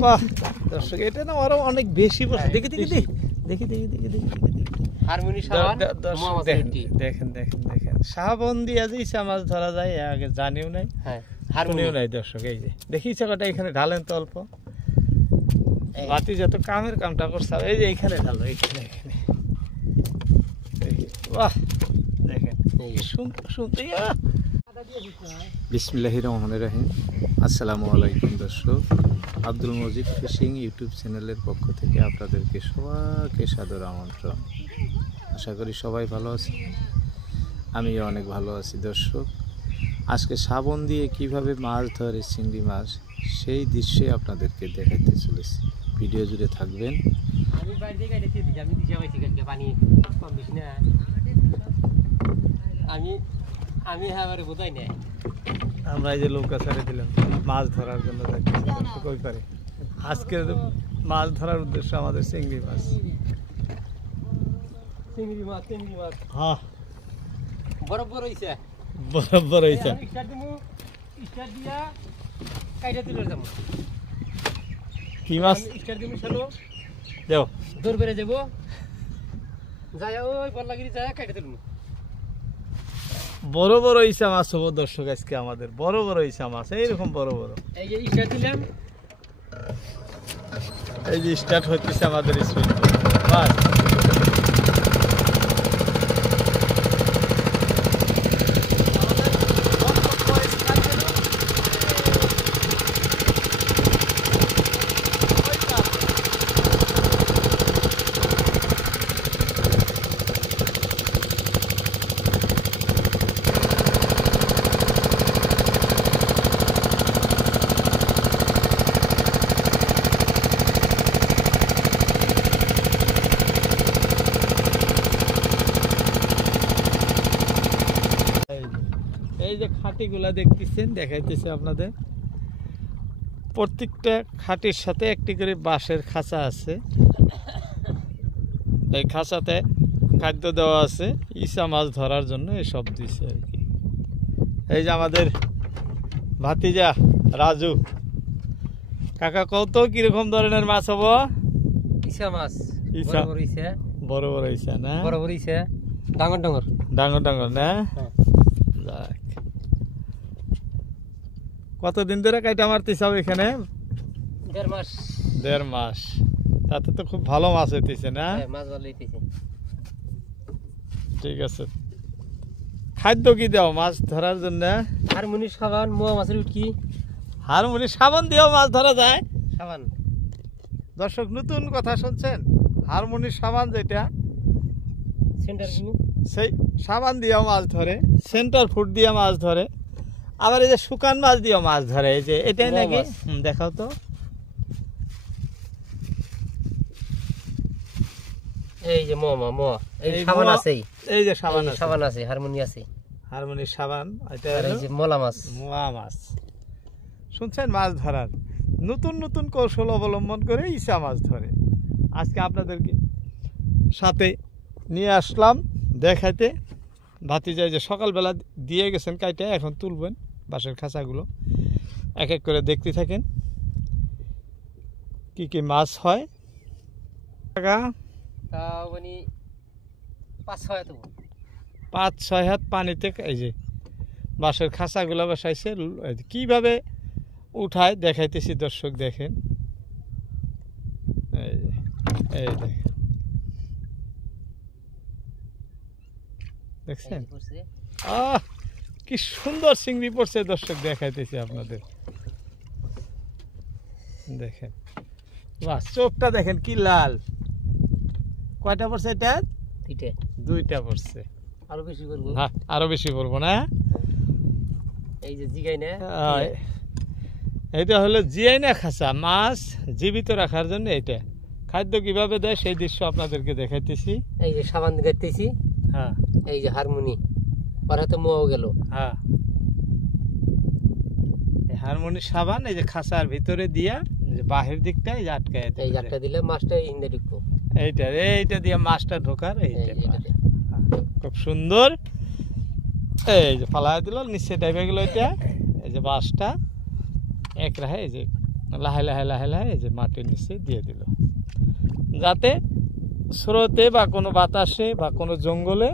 বাহ দর্শক, এটা না আরো অনেক বেশি পড়ছে। দেখি দেখি দেখি দেখি দেখি দেখি দেখি হারমোনি সাবান দেখেন দেখেন দেখেন, শাহবন্দি আজ ইসা মাছ ধরা যায় আগে জানিও নাই, হারমোনিও নাই দর্শক। এই যে দেখি চাকাটা এখানে ঢালেন তো অল্প, বাতি যত কামের কামটা করছে এই যে এইখানে ঢালো, এইখানে এখানে বাহ দেখেন শুনতে। বিসমিল্লাহির রহমানির রহিম। আসসালামু আলাইকুম দর্শক, আব্দুল মজিদ ফিশিং ইউটিউব চ্যানেলের পক্ষ থেকে আপনাদেরকে সবাইকে সাদর আমন্ত্রণ। আশা করি সবাই ভালো আছে, আমিও অনেক ভালো আছি দর্শক। আজকে শ্রাবণ দিয়ে কিভাবে মাছ ধরে চিংড়ি মাছ, সেই দৃশ্যে আপনাদেরকে দেখাইতে চলেছি। ভিডিও জুড়ে থাকবেন। আমরা এই যে নৌকা ছেড়ে দিলাম মাছ ধরার জন্য ওই পারে। আজকে মাছ ধরার উদ্দেশ্য আমাদের চিংড়ি মাছ। হ্যাঁ বরাবর হইছে বরাবর হইছে। কি মাছ দেও দূর বেড়ে যাবো, যাই ওই বল্লাগিরি যায় কাইটা তুলবো। বড় বড় ইসা মাছ হবো দর্শক আজকে আমাদের, বড় বড় ইসা মাছ এইরকম বড় বড়। এই যে স্টার্ট দিলাম, এই যে স্টার্ট হচ্ছে আমাদের স্পিড বাস। এই যে খাটিগুলা দেখতেছেন, দেখাইতেছে আপনাদের। প্রত্যেকটা খাটির সাথে একটি করে বাঁশের খাঁচা আছে। এই খাঁচাতে খাদ্য দেওয়া আছে, ইসা মাছ ধরার জন্য এসব দিছে আর কি। এই যে আমাদের ভাতিজা রাজু কাকা, কত কিরকম ধরনের মাছ হবো? ইসা মাছ ইসা বড় বড় ইসা না, বড় বড় ইসা, ডাঙর ডাঙর ডাঙর ডাঙর না। কতদিন ধরে কাইটা মারতেছ এখানে? 1.5 মাস। 1.5 মাস, তাতে তো খুব ভালো মাছ হইতেছে না? মাছ ভালো হইতেছে। ঠিক আছে, খাদ্য কি দাও মাছ ধরার জন্য? হারমোনি সাবান, মোয়া মাছের উটকি। হারমোনি সাবান দিয়েও মাছ ধরা যায়? সাবান দর্শক নতুন কথা শুনছেন, হারমোনি সাবান যেটা সেন্টার সেই সাবান দিয়েও মাছ ধরে, সেন্টার ফুড দিয়ে মাছ ধরে, আবার এই যে শুকান মাছ দিয়েও মাছ ধরে। এই যে এটাই নাকি, দেখাও তো। এই যে মোয়া এই সাবান আছে, এই যে সাবান সাবান আছে, হারমোনি আছে, হারমোনি সাবান। এটা এই যে মোলা মাছ, মোয়া মাছ। শুনছেন, মাছ ধরার নতুন নতুন কৌশল অবলম্বন করে ইসা মাছ ধরে। আজকে আপনাদেরকে সাথে নিয়ে আসলাম দেখাইতে। ভাতিজা যে সকালবেলা দিয়ে গেছেন কাইটা, এখন তুলবেন বাঁশের খাঁচাগুলো। এক এক করে দেখতে থাকেন কি কি মাছ হয়। মানে 5-6 হাত, 5-6 হাত পানিতে এই যে বাঁশের খাঁচাগুলো বসাইছে। কিভাবে উঠায় দেখাইতেছি দর্শক, দেখেন। এই দেখেন, দেখছেন কি সুন্দর চিংড়ি পড়ছে দর্শক, দেখাইতেছি আপনাদের। দেখেন বাস, চোখটা দেখেন কি লাল। কয়টা পড়ছে এটা? 2টা পড়ছে। আরো বেশি করবো, হ্যাঁ আরো বেশি পড়বো না। এই যে জিগাই না, এইটা হলো জিয়াইনা খাঁচা, মাছ জীবিত রাখার জন্য। এটা খাদ্য কিভাবে দেয় সেই দৃশ্য আপনাদেরকে দেখাইতেছি। এই যে সাবান গাইতেছি, হ্যাঁ এই যে হারমোনি, আর হাতে মোয়াও গেল। হ্যাঁ, হারমোনি সাবান এই যে খাঁচার ভিতরে দিয়া বাহির দিকটা এই যে আটকায়, এই আটকা দিলে মাছটা ইন্দে ঢুকবো। এইটা দিয়ে মাছটা ঢোকার। এইটা খুব সুন্দর। এই যে ফালা দিল, নিচে ডাইবে গেল। এটা এই যে বাঁশটা এক রাহে এই যে লাহে লাহে লাহে লাহে এই যে মাটির নিচে দিয়ে দিল, যাতে স্রোতে বা কোনো বাতাসে বা কোনো জঙ্গলে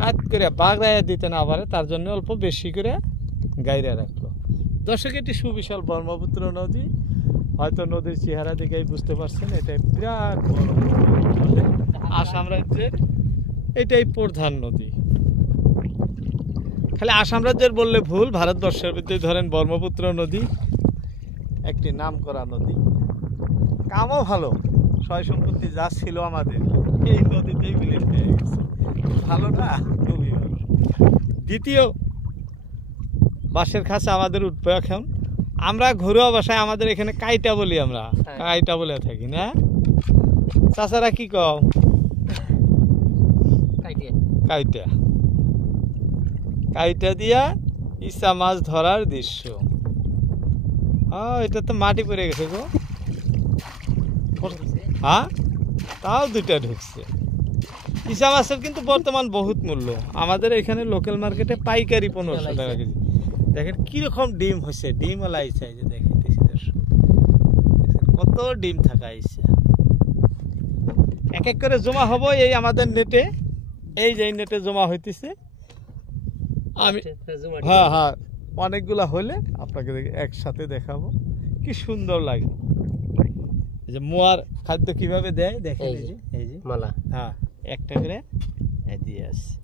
কাট করে বাগড়াইয়া দিতে না পারে, তার জন্য অল্প বেশি করে গাইরা রাখলো। দর্শক, এটি সুবিশাল ব্রহ্মপুত্র নদী। হয়তো নদীর চেহারা দেখেই বুঝতে পারছেন এটা বিরাট বড় নদী। আসাম রাজ্যের এটাই প্রধান নদী। খালি আসাম রাজ্যের বললে ভুল, ভারতবর্ষের ভিতরে ধরেন ব্রহ্মপুত্র নদী একটি নামকরা নদী। কামও ভালো, সয় সম্পত্তি যা ছিল আমাদের এই নদীতেই বিলীন হয়ে গেছে। ভালো না? খুবই ভালো। দ্বিতীয় বাঁশের খাঁচা আমাদের উঠবে এখন। আমরা ঘরোয়া ভাষায় আমাদের এখানে কাইটা বলি, আমরা কাইটা বলে থাকি না? চাচারা কি কও? কাইটা। কাইটা দিয়া ইসা মাছ ধরার দৃশ্য। এটা তো মাটি পড়ে গেছে গো। হ্যাঁ, তাও দুইটা ঢুকছে। ইসা মাছের কিন্তু বর্তমান বহুত মূল্য। আমাদের এখানে লোকাল মার্কেটে পাইকারি 1500 টাকা কেজি। দেখেন কিরকম ডিম হয়েছে, ডিম ওলা ইসা, যে দেখাইতেছি দর্শক, কত ডিম থাকা ইসা। এক এক করে জমা হবো এই আমাদের নেটে, এই যে নেটে জমা হইতেছে। আমি হ্যাঁ হ্যাঁ অনেকগুলা হলে আপনাকে একসাথে দেখাবো, কি সুন্দর লাগে। এই যে মোয়ার খাদ্য কিভাবে দেয় দেখেন, এই যে মালা, হ্যাঁ একটা করে দিয়ে আসছে।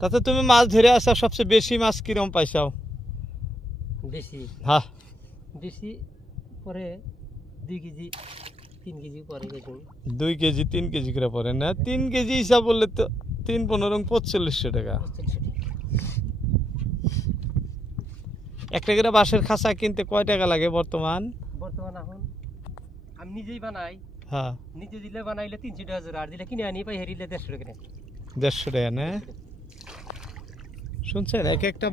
তাতে তুমি মাছ ধরে আসা সবচেয়ে বেশি মাছ কিরম পাইছাও? বেশি? হ্যাঁ, বেশি পরে 2 কেজি 3 কেজি পরে। 2 কেজি 3 কেজি করে পরে না? 3 কেজি হিসাব বললে তো 3 15 4500 টাকা। একটা করে বাঁশের খাঁচা কিনতে কয় টাকা লাগে বর্তমান? এখন আমি নিজেই বানাই। হ্যাঁ, নিজে দিলে বানাইলে 300 টাকা জোড়া, আর দিলে কিনে আনি পাই হেরিলে 150 টাকা। 150 টাকা না? শুনছেন, এক একটা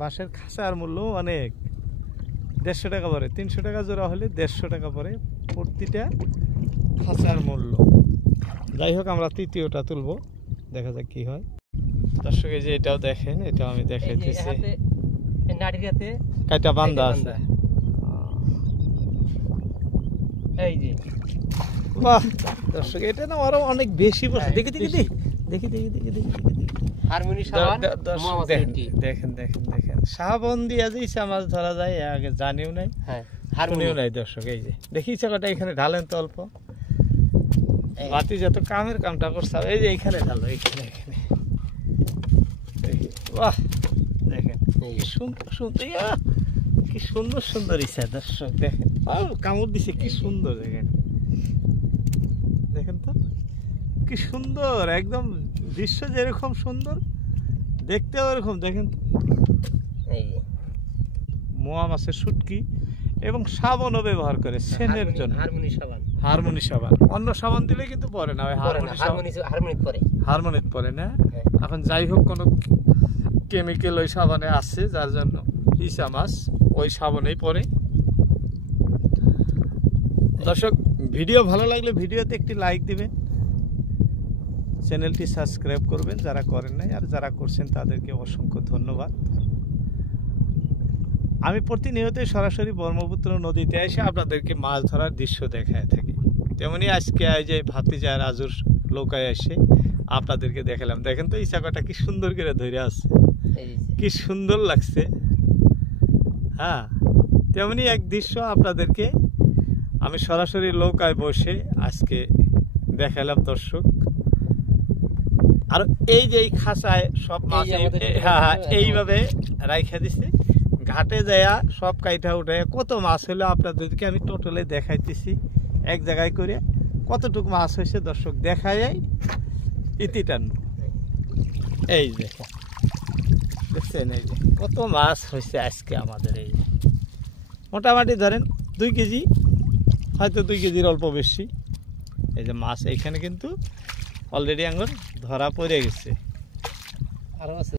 বাঁশের খাঁচার মূল্য অনেক। 150 টাকা পরে, 300 টাকা জোড়া হলে 150 টাকা পরে প্রতিটা খাঁচার মূল্য। যাই হোক, আমরা তৃতীয়টা তুলবো, দেখা যাক কি হয়। দর্শক, এই যে এটাও দেখেন, এটাও আমি দেখাইতেছি। কাইটা বান্ধা আছে। এই যে বাহ দর্শক, এটা না আরো অনেক বেশি বসে। দেখি দেখি দেখি দেখি দেখি দেখি দেখি হারমোনি সাবান। দেখেন দেখেন দেখেন, সাবান দিয়া যে ইসা মাছ ধরা যায় আগে জানিও নাই, হারমোনিও নাই। দর্শক, এই যে দেখি ইসাটা এখানে ঢালেন তো অল্প। বাতি যত কামের কামটা করছে, এই যে এইখানে ঢালো, এইখানে এখানে। বাহ দেখেন কি সুন্দর সুন্দর ইসা। দর্শক দেখেন, কামড় দিছে কি সুন্দর। দেখেন দেখেন তো কি সুন্দর, একদম দৃশ্য যেরকম সুন্দর দেখতে ওরকম। দেখেন মোয়া মাছের শুটকি এবং সাবানও ব্যবহার করে সেনের জন্য। হারমোনি সাবান, অন্য সাবান দিলে কিন্তু পরে না, হারমোনিত পরে না। এখন যাই হোক, কোনো কেমিক্যাল ওই সাবানে আছে, যার জন্য ইসা মাছ ওই সাবানেই পরে। দর্শক, ভিডিও ভালো লাগলে ভিডিওতে একটি লাইক দিবেন, চ্যানেলটি সাবস্ক্রাইব করবেন যারা করেন নাই, আর যারা করছেন তাদেরকে অসংখ্য ধন্যবাদ। আমি প্রতিনিয়তই সরাসরি ব্রহ্মপুত্র নদীতে এসে আপনাদেরকে মাছ ধরার দৃশ্য দেখায় থাকি। তেমনি আজকে যে ভাতিজা রাজুর নৌকায় এসে আপনাদেরকে দেখালাম। দেখেন তো ইসাকাটা কি সুন্দর করে ধরে আছে, কি সুন্দর লাগছে। হ্যাঁ, তেমনি এক দৃশ্য আপনাদেরকে আমি সরাসরি নৌকায় বসে আজকে দেখালাম দর্শক। আর এই যে এই খাঁচায় সব মাছ এইভাবে রাইখা দিছে, ঘাটে যায়া সব কাইটা উঠে কত মাছ হলো আপনাদেরকে আমি টোটালে দেখাইতেছি এক জায়গায় করে কতটুকু মাছ হয়েছে। দর্শক দেখা যায় ইতি টান্ন, এই দেখেন দেখছেন, এই যে কত মাছ হয়েছে আজকে আমাদের। এই মোটামুটি ধরেন 2 কেজি, হয়তো 2 কেজির অল্প বেশি। এই যে মাছ এইখানে কিন্তু অলরেডি আঙুর ধরা পড়ে গেছে। আরো আছে।